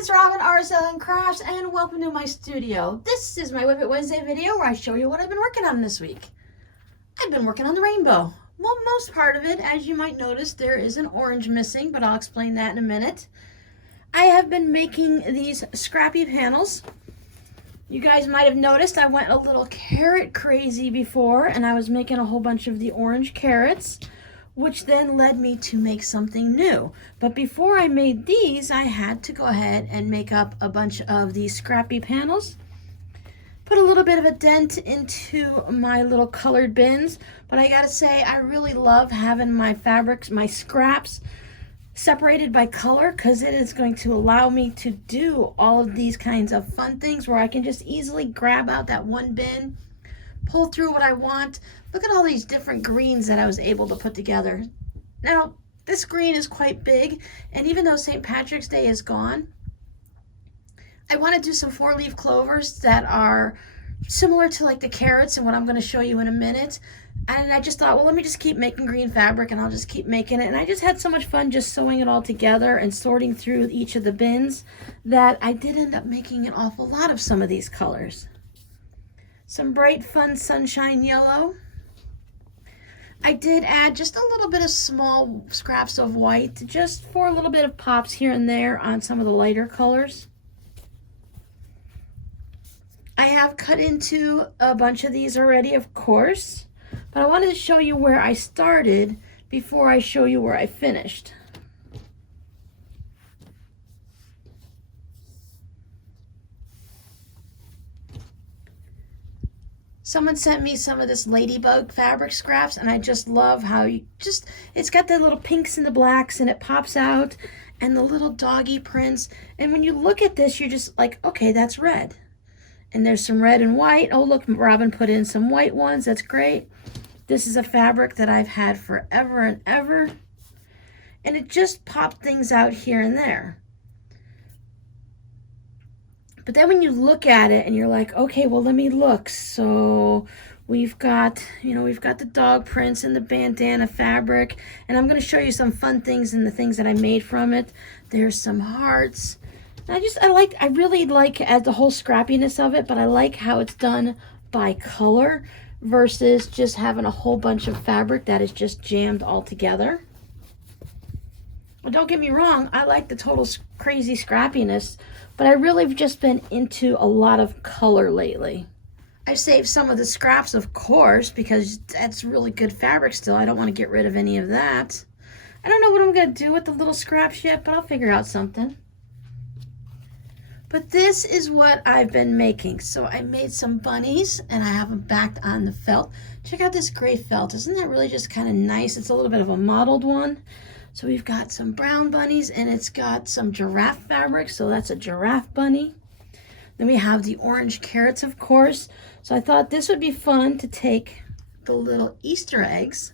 it's Robin, RsIslandCrafts, and welcome to my studio. This is my WiP It Wednesday video where I show you what I've been working on this week. I've been working on the rainbow. Well, most part of it, as you might notice, there is an orange missing, but I'll explain that in a minute. I have been making these scrappy panels. You guys might have noticed I went a little carrot crazy before, and I was making a whole bunch of the orange carrots, which then led me to make something new. But before I made these, I had to go ahead and make up a bunch of these scrappy panels. Put a little bit of a dent into my little colored bins, but I gotta say, I really love having my fabrics, my scraps, separated by color, because it is going to allow me to do all of these kinds of fun things where I can just easily grab out that one bin, pull through what I want. Look at all these different greens that I was able to put together. Now, this green is quite big, and even though St. Patrick's Day is gone, I want to do some 4-leaf clovers that are similar to like the carrots and what I'm going to show you in a minute. And I just thought, well, let me just keep making green fabric and I'll just keep making it. And I just had so much fun just sewing it all together and sorting through each of the bins that I did end up making an awful lot of some of these colors. Some bright, fun sunshine yellow. I did add just a little bit of small scraps of white, just for a little bit of pops here and there on some of the lighter colors. I have cut into a bunch of these already, of course, but I wanted to show you where I started before I show you where I finished. Someone sent me some of this ladybug fabric scraps, and I just love how it's got the little pinks and the blacks, and it pops out, and the little doggy prints. And when you look at this, you're just like, okay, that's red. And there's some red and white. Oh, look, Robin put in some white ones. That's great. This is a fabric that I've had forever and ever. And it just popped things out here and there. But then when you look at it and you're like, okay, well, let me look. So we've got, we've got the dog prints and the bandana fabric. And I'm going to show you some fun things and the things that I made from it. There's some hearts. And I really like the whole scrappiness of it, but I like how it's done by color versus just having a whole bunch of fabric that is just jammed all together. Well, don't get me wrong, I like the total crazy scrappiness, but I really have just been into a lot of color lately. I saved some of the scraps, of course, because that's really good fabric still. I don't want to get rid of any of that. I don't know what I'm going to do with the little scraps yet, but I'll figure out something. But this is what I've been making. So I made some bunnies, and I have them backed on the felt. Check out this gray felt. Isn't that really just kind of nice? It's a little bit of a mottled one. So we've got some brown bunnies, and it's got some giraffe fabric, so that's a giraffe bunny. Then we have the orange carrots, of course. So I thought this would be fun to take the little Easter eggs,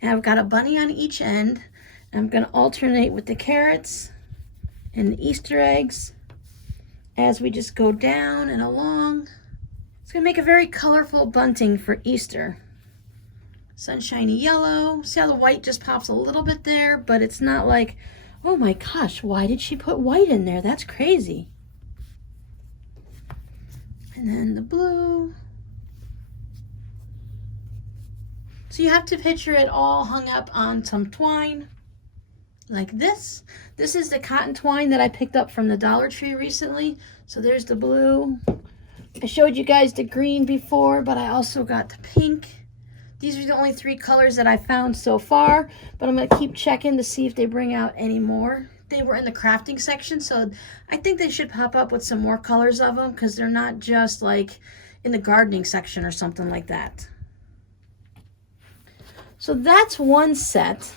and I've got a bunny on each end. And I'm going to alternate with the carrots and the Easter eggs as we just go down and along. It's going to make a very colorful bunting for Easter. Sunshiny yellow. See how the white just pops a little bit there, but it's not like, oh my gosh, why did she put white in there? That's crazy. And then the blue. So you have to picture it all hung up on some twine like this. This is the cotton twine that I picked up from the Dollar Tree recently. So there's the blue. I showed you guys the green before, but I also got the pink. These are the only 3 colors that I found so far, but I'm going to keep checking to see if they bring out any more. They were in the crafting section, so I think they should pop up with some more colors of them, because they're not just like in the gardening section or something like that. So that's one set.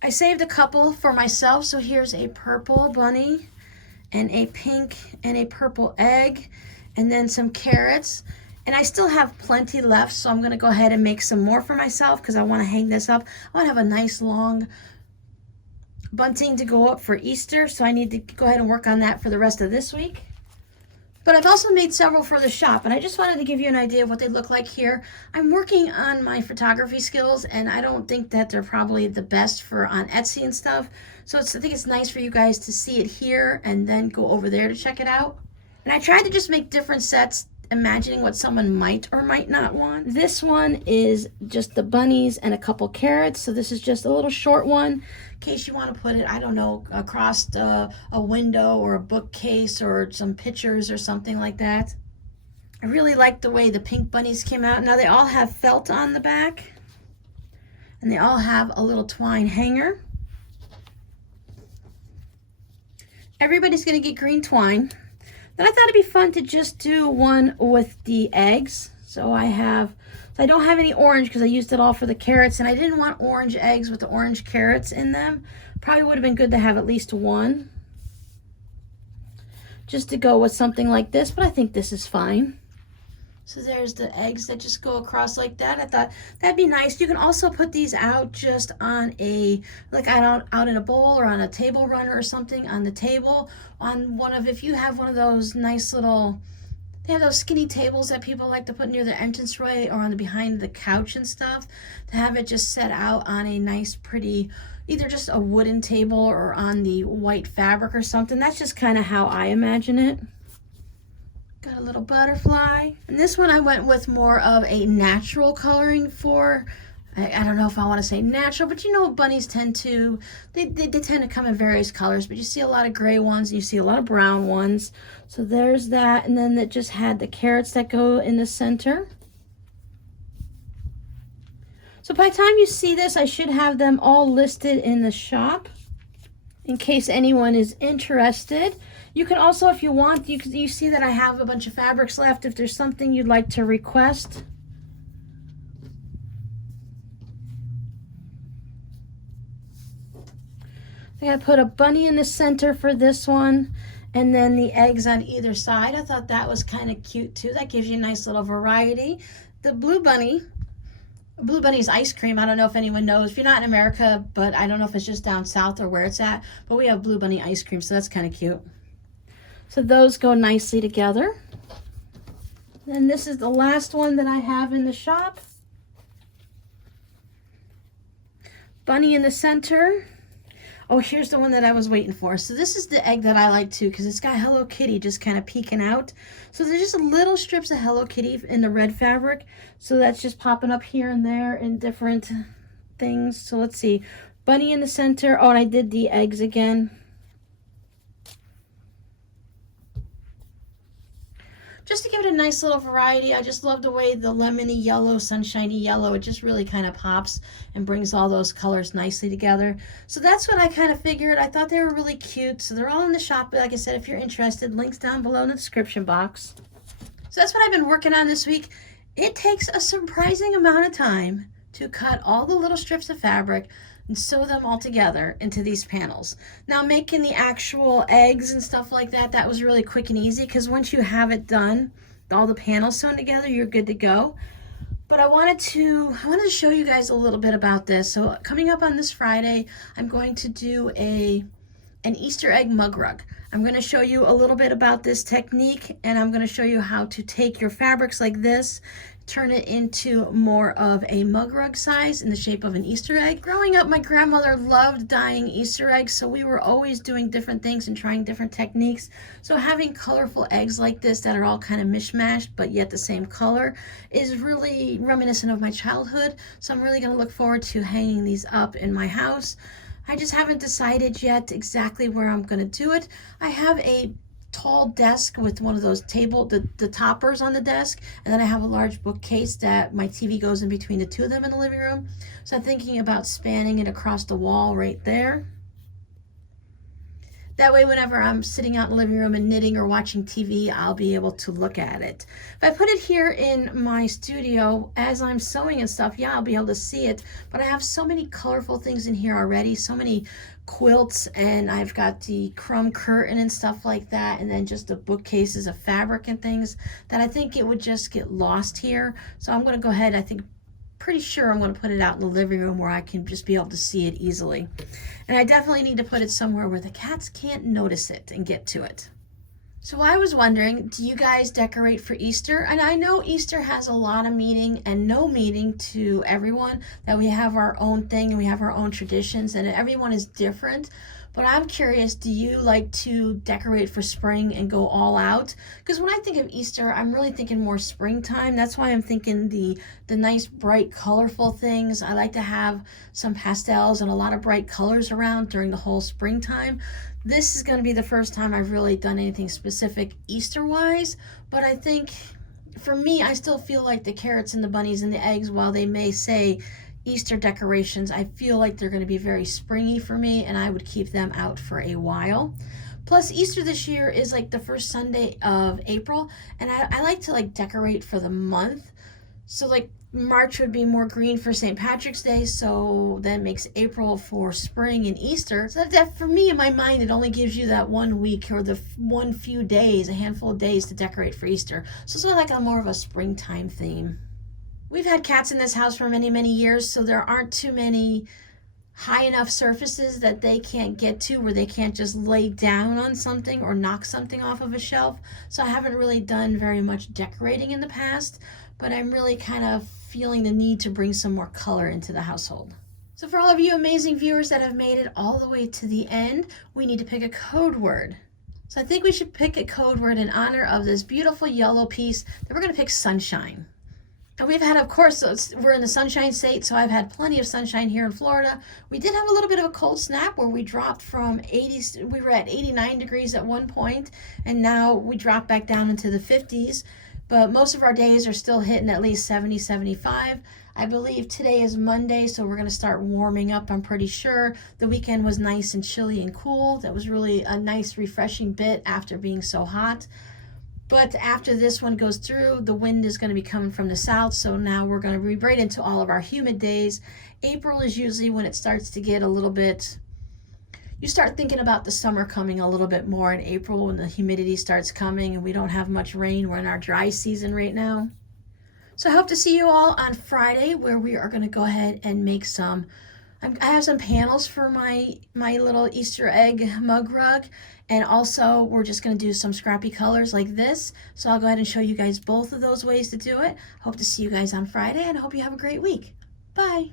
I saved a couple for myself, so here's a purple bunny and a pink and a purple egg, and then some carrots. And I still have plenty left, so I'm going to go ahead and make some more for myself because I want to hang this up. I want to have a nice long bunting to go up for Easter, so I need to go ahead and work on that for the rest of this week. But I've also made several for the shop, and I just wanted to give you an idea of what they look like here. I'm working on my photography skills, and I don't think that they're probably the best for on Etsy and stuff. So I think it's nice for you guys to see it here and then go over there to check it out. And I tried to just make different sets, imagining what someone might or might not want. This one is just the bunnies and a couple carrots. So this is just a little short one in case you want to put it, I don't know, across a window or a bookcase or some pictures or something like that. I really like the way the pink bunnies came out. Now they all have felt on the back, and they all have a little twine hanger. Everybody's going to get green twine. Then I thought it'd be fun to just do one with the eggs. So I don't have any orange because I used it all for the carrots, and I didn't want orange eggs with the orange carrots in them. Probably would have been good to have at least one, just to go with something like this, but I think this is fine. So there's the eggs that just go across like that. I thought that'd be nice. You can also put these out just on a, like out in a bowl or on a table runner or something on the table. On one of, if you have one of those nice little, they have those skinny tables that people like to put near the entranceway or on the behind the couch and stuff, to have it just set out on a nice pretty, either just a wooden table or on the white fabric or something. That's just kind of how I imagine it. Got a little butterfly. And this one I went with more of a natural coloring for. I don't know if I want to say natural, but you know, bunnies tend to, they tend to come in various colors, but you see a lot of gray ones and you see a lot of brown ones. So there's that. And then it just had the carrots that go in the center. So by the time you see this, I should have them all listed in the shop in case anyone is interested. You can also, if you want, you see that I have a bunch of fabrics left. If there's something you'd like to request. I gotta put a bunny in the center for this one, and then the eggs on either side. I thought that was kind of cute too. That gives you a nice little variety. The Blue Bunny's ice cream. I don't know if anyone knows. If you're not in America, but I don't know if it's just down south or where it's at, but we have Blue Bunny ice cream, so that's kind of cute. So those go nicely together. Then this is the last one that I have in the shop. Bunny in the center. Oh, here's the one that I was waiting for. So this is the egg that I like too, because it's got Hello Kitty just kind of peeking out. So there's just little strips of Hello Kitty in the red fabric. So that's just popping up here and there in different things. So let's see. Bunny in the center. Oh, and I did the eggs again. Just to give it a nice little variety. I just love the way the lemony yellow, sunshiny yellow, it just really kind of pops and brings all those colors nicely together. So that's what I kind of figured. I thought they were really cute. So they're all in the shop. Like I said, if you're interested, links down below in the description box. So that's what I've been working on this week. It takes a surprising amount of time to cut all the little strips of fabric and sew them all together into these panels. Now making the actual eggs and stuff like that, that was really quick and easy, because once you have it done, all the panels sewn together, you're good to go. But I wanted to show you guys a little bit about this. So coming up on this Friday, I'm going to do an Easter egg mug rug. I'm going to show you a little bit about this technique, and I'm going to show you how to take your fabrics like this, turn it into more of a mug rug size in the shape of an Easter egg. Growing up, my grandmother loved dyeing Easter eggs, so we were always doing different things and trying different techniques. So having colorful eggs like this that are all kind of mishmashed but yet the same color is really reminiscent of my childhood. So I'm really going to look forward to hanging these up in my house. I just haven't decided yet exactly where I'm going to do it. I have a tall desk with one of those the toppers on the desk, and then I have a large bookcase that my TV goes in between the two of them in the living room. So I'm thinking about spanning it across the wall right there. That way, whenever I'm sitting out in the living room and knitting or watching TV, I'll be able to look at it. If I put it here in my studio as I'm sewing and stuff, yeah, I'll be able to see it. But I have so many colorful things in here already, so many quilts, and I've got the crumb curtain and stuff like that, and then just the bookcases of fabric and things, that I think it would just get lost here. So I'm going to go ahead, pretty sure I'm going to put it out in the living room where I can just be able to see it easily. And I definitely need to put it somewhere where the cats can't notice it and get to it. So I was wondering, do you guys decorate for Easter? And I know Easter has a lot of meaning and no meaning to everyone, that we have our own thing and we have our own traditions and everyone is different. But I'm curious, do you like to decorate for spring and go all out? Because when I think of Easter, I'm really thinking more springtime. That's why I'm thinking the nice, bright, colorful things. I like to have some pastels and a lot of bright colors around during the whole springtime. This is going to be the first time I've really done anything specific Easter-wise, but I think for me, I still feel like the carrots and the bunnies and the eggs, while they may say Easter decorations, I feel like they're going to be very springy for me, and I would keep them out for a while. Plus, Easter this year is like the first Sunday of April, and I like to like decorate for the month. So like March would be more green for St. Patrick's Day, so that makes April for spring and Easter. So that for me, in my mind, it only gives you that 1 week or the one few days, a handful of days to decorate for Easter. So it's like a more of a springtime theme. We've had cats in this house for many, many years, so there aren't too many high enough surfaces that they can't get to where they can't just lay down on something or knock something off of a shelf. So I haven't really done very much decorating in the past, but I'm really kind of feeling the need to bring some more color into the household. So for all of you amazing viewers that have made it all the way to the end, we need to pick a code word. So I think we should pick a code word in honor of this beautiful yellow piece that we're going to pick sunshine. And we've had, of course, we're in the sunshine state, so I've had plenty of sunshine here in Florida. We did have a little bit of a cold snap where we dropped from 80, we were at 89 degrees at one point, and now we dropped back down into the 50s. But most of our days are still hitting at least 70, 75. I believe today is Monday, so we're going to start warming up, I'm pretty sure. The weekend was nice and chilly and cool. That was really a nice, refreshing bit after being so hot. But after this one goes through, the wind is going to be coming from the south, so now we're going to be right into all of our humid days. April is usually when it starts to get a little bit, you start thinking about the summer coming a little bit more in April when the humidity starts coming and we don't have much rain. We're in our dry season right now. So I hope to see you all on Friday, where we are going to go ahead and make some, I have some panels for my little Easter egg mug rug. And also, we're just going to do some scrappy colors like this. So I'll go ahead and show you guys both of those ways to do it. Hope to see you guys on Friday, and I hope you have a great week. Bye.